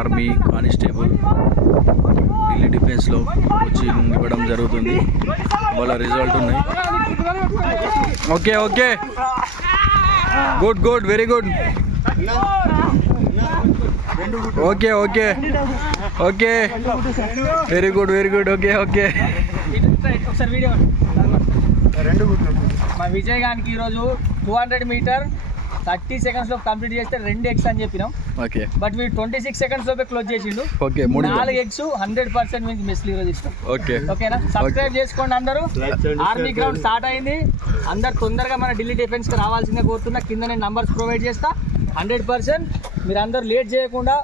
Army constable Delhi డిఫెన్స్లో coaching ఇవ్వడం జరుగుతుంది. వాళ్ళ రిజల్ట్ ఉన్నాయి. Okay okay, good good, very good. Okay okay okay, very good very good. Okay okay. మా విజయ్ గారికి ఈరోజు 200 మీటర్ 30 సెకండ్స్ లో కంప్లీట్ చేస్తే 2 ఎగ్స్ అని చెప్పినాం. ఓకే, బట్ వీడు 26 సెకండ్స్ లోపే క్లోజ్ చేసిండు. ఓకే, 4 ఎగ్స్ 100% మీకు మిస్ ఈరోజు ఇష్టం. ఓకే, ఓకేనా? సబ్స్క్రైబ్ చేసుకోండి అందరూ. ఆర్మీ గ్రౌండ్ స్టార్ట్ అయింది. అందరు తొందరగా మన ఢిల్లీ డిఫెన్స్ కి రావాల్సిందే కోరుతున్నా. కింద నేను నంబర్స్ ప్రొవైడ్ చేస్తా. 100% మీరు అందరూ లేట్ చేయకుండా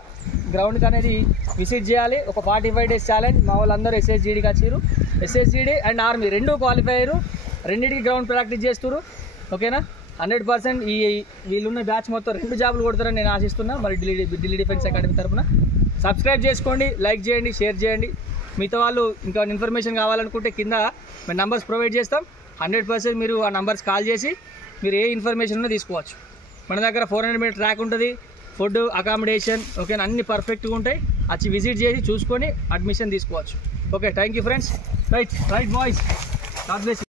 గ్రౌండ్కి అనేది విజిట్ చేయాలి. ఒక 45 డేస్ ఛాలెంజ్. మా వాళ్ళందరూ SSGDకి వచ్చారు. SSGD అండ్ ఆర్మీ 2 క్వాలిఫై అయ్యారు. రెండింటికి గ్రౌండ్ ప్రాక్టీస్ చేస్తారు. ఓకేనా? 100% ఈ వీళ్ళున్న బ్యాచ్ మొత్తం 2 జాబులు కొడతారని నేను ఆశిస్తున్నా. మరి ఢిల్లీ డిఫెన్స్ అకాడమీ తరఫున సబ్స్క్రైబ్ చేసుకోండి, లైక్ చేయండి, షేర్ చేయండి. మిగతా వాళ్ళు ఇంకా ఇన్ఫర్మేషన్ కావాలనుకుంటే కింద మేము నంబర్స్ ప్రొవైడ్ చేస్తాం. 100% మీరు ఆ నంబర్స్ కాల్ చేసి మీరు ఏ ఇన్ఫర్మేషన్ ఉన్నా తీసుకోవచ్చు. మన దగ్గర 400 మీటర్ ట్రాక్ ఉంటుంది. ఫుడ్, అకామిడేషన్, ఓకేనా, అన్ని పర్ఫెక్ట్గా ఉంటాయి. వచ్చి విజిట్ చేసి చూసుకొని అడ్మిషన్ తీసుకోవచ్చు. Okay, thank you friends. Right boys, God bless.